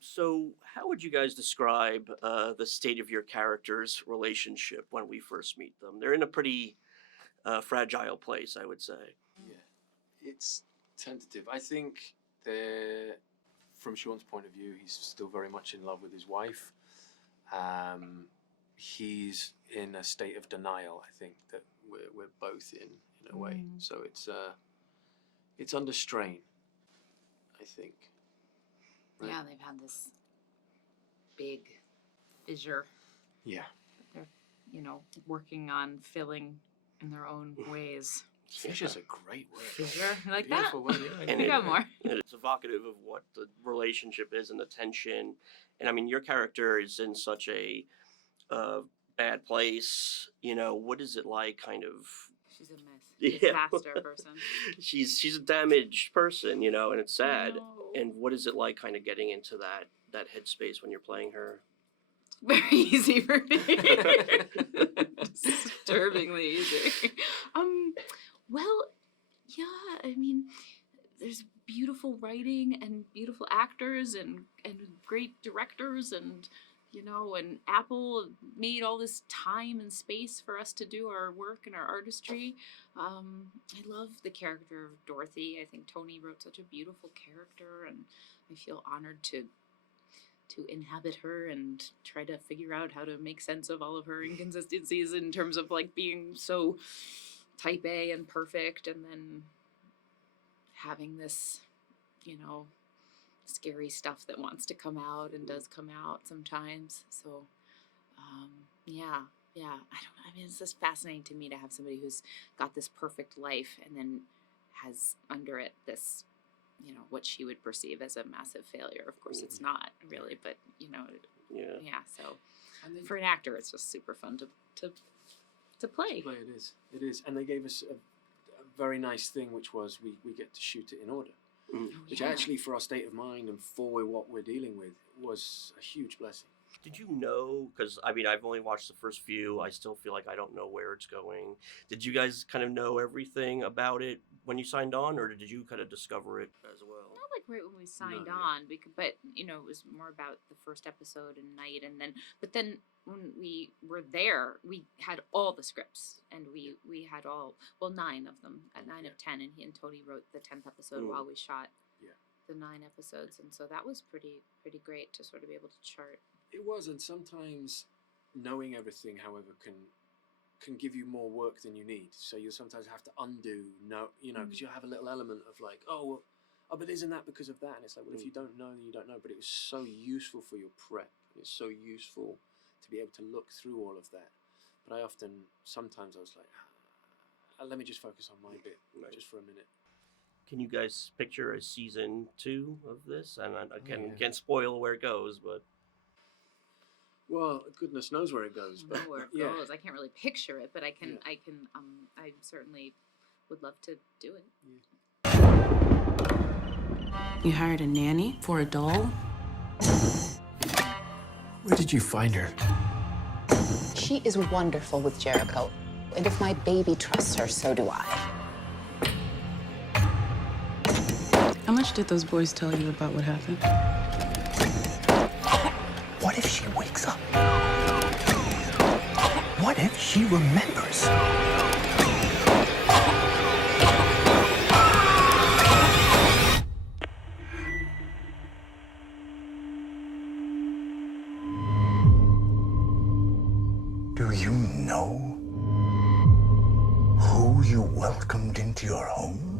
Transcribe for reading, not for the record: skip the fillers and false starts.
So how would you guys describe the state of your characters' relationship when we first meet them? They're in a pretty fragile place, I would say. Yeah, it's tentative. I think they're, from Sean's point of view, he's still very much in love with his wife. He's in a state of denial, I think, that we're both in a way. So it's under strain, I think. Right? Yeah, they've had this big fissure. Yeah. They're, working on filling in their own ways. Fissure's a great word. Fissure? You like Beautiful that? word, yeah. And We got more. It's evocative of what the relationship is and the tension. And I mean, your character is in such a bad place. What is it like, kind of? She's a mess. Disaster person. She's a damaged person, and it's sad. No. And what is it like, kind of getting into that headspace when you're playing her? Very easy for me. Disturbingly easy. Well, yeah, I mean, there's beautiful writing and beautiful actors and great directors and Apple made all this time and space for us to do our work and our artistry. I love the character of Dorothy. I think Tony wrote such a beautiful character, and I feel honored to inhabit her and try to figure out how to make sense of all of her inconsistencies in terms of being so type A and perfect, and then having this, scary stuff that wants to come out and does come out sometimes. So, yeah. It's just fascinating to me to have somebody who's got this perfect life and then has under it this, what she would perceive as a massive failure. Of course, it's not really, but yeah. So, for an actor, it's just super fun to play. It is, and they gave us a very nice thing, which was we get to shoot it in order. Which actually, for our state of mind and for what we're dealing with, was a huge blessing. Did you know, because I've only watched the first few, I still feel like I don't know where it's going. Did you guys kind of know everything about it when you signed on, or did you kind of discover it as well? Not right when we signed on, but it was more about the first episode and night, but then when we were there, we had all the scripts, and we had 9 of them, 9 of 10, and he and Tony wrote the 10th episode while we shot the 9 episodes, and so that was pretty great to sort of be able to chart. It was, and sometimes knowing everything, however, can give you more work than you need. So you'll sometimes have to undo, because you have a little element of but isn't that because of that? And it's like, well, if you don't know, then you don't know. But it was so useful for your prep. It's so useful to be able to look through all of that. But sometimes I was like, let me just focus on my bit just for a minute. Can you guys picture a season 2 of this? And I can't spoil where it goes, but... Well, goodness knows where it goes. I know where it goes. I can't really picture it, but I certainly would love to do it. You hired a nanny for a doll? Where did you find her? She is wonderful with Jericho. And if my baby trusts her, so do I. How much did those boys tell you about what happened? What if she wakes up? What if she remembers? Do you know who you welcomed into your home?